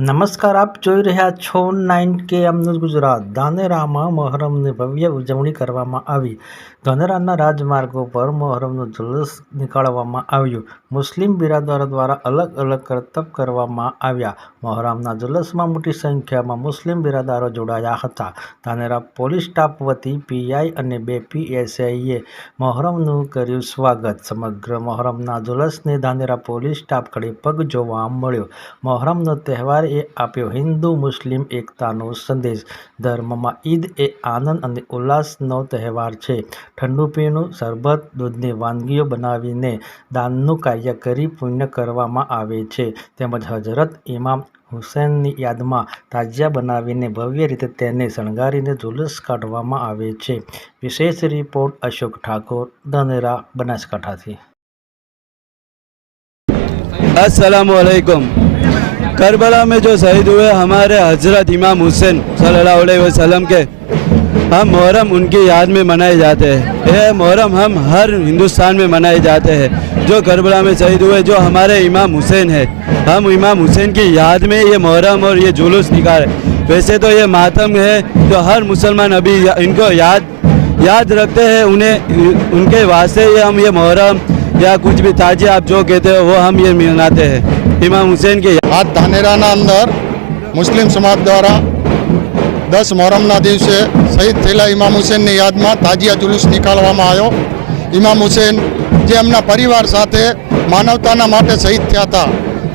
નમસ્કાર, આપ જોઈ રહ્યા છો નાઇન કે એમનું ગુજરાત. ધાનેરામાં મહોરમની ભવ્ય ઉજવણી કરવામાં આવી. ધાનેરાના રાજમાર્ગો પર મહોરમનો જુલુસ નીકાળવામાં આવ્યું. મુસ્લિમ બિરાદરો દ્વારા અલગ અલગ કરતબ કરવામાં આવ્યા. મહોરમના જુલુસમાં મોટી સંખ્યામાં મુસ્લિમ બિરાદરો જોડાયા હતા. ધાનેરા પોલીસ સ્ટાફ વતી પીઆઈ અને બે પીએસઆઈએ મહોરમનું કર્યું સ્વાગત. સમગ્ર મહોરમના જુલુસને ધાનેરા પોલીસ સ્ટાફ કડે પગ જોવા મળ્યો. મહોરમનો તહેવાર એ આપ્યો. હિન્દુ મુસ્લિમ એકતાનો સંદેશ. ધર્મમાં ઈદ એ આનંદ અને ઉલ્લાસનો તહેવાર છે. ઠંડુ પીણું, શરબત, દૂધની વાનગીઓ બનાવીને દાનનું કાર્ય કરી પુણ્ય કરવામાં આવે છે. તેમજ હજરત ઇમામ હુસૈનની યાદમાં તાજિયા બનાવીને ભવ્ય રીતે તેને શણગારીને જુલુસ કાઢવામાં આવે છે. વિશેષ રિપોર્ટ અશોક ઠાકોર, ધનેરા, બનાસકાંઠાથી. અસલામ करबला में जो शहीद हुए हमारे हज़रत इमाम हुसैन सल्लल्लाहु अलैहि वसल्लम के, हम मुहर्रम उनकी याद में मनाए जाते हैं। ये मुहर्रम हम हर हिंदुस्तान में मनाए जाते हैं। जो करबला में शहीद हुए, जो हमारे इमाम हुसैन है, हम इमाम हुसैन की याद में ये मुहर्रम और ये जुलूस निकाले वैसे तो ये मातम है तो हर मुसलमान अभी या- इनको याद याद रखते हैं उन्हें, उनके वास्ते हम ये मुहर्रम या कुछ भी ताजिया आप जो कहते हो, वो हम ये मनाते हैं। ઇમામ હુસૈન કે ધાનેરાના અંદર મુસ્લિમ સમાજ દ્વારા દસ મોહરમના દિવસે શહીદ થયેલા ઇમામ હુસેનની યાદમાં તાજિયા જુલુસ નીકાળવામાં આવ્યો ઇમામ હુસેન જે એમના પરિવાર સાથે માનવતાના માટે શહીદ થયા હતા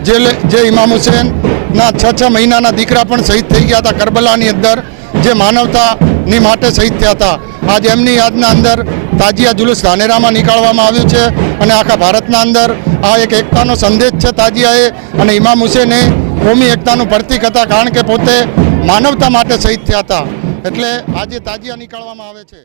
જે જે ઇમામ હુસેનના છ છ મહિનાના દીકરા પણ શહીદ થઈ ગયા હતા કરબલાની અંદર જે માનવતાની માટે શહીદ થયા હતા. આજે એમની યાદના અંદર તાજિયા જુલુસ ધાનેરામાં નીકાળવામાં આવ્યું છે અને આખા ભારતના અંદર આ એક એકતાનો સંદેશ છે તાજિયાએ અને ઇમામ હુસેને કોમી એકતાનું પ્રતીક હતા કારણ કે પોતે માનવતા માટે શહીદ થયા હતા. એટલે આજે તાજિયા નીકાળવામાં આવે છે.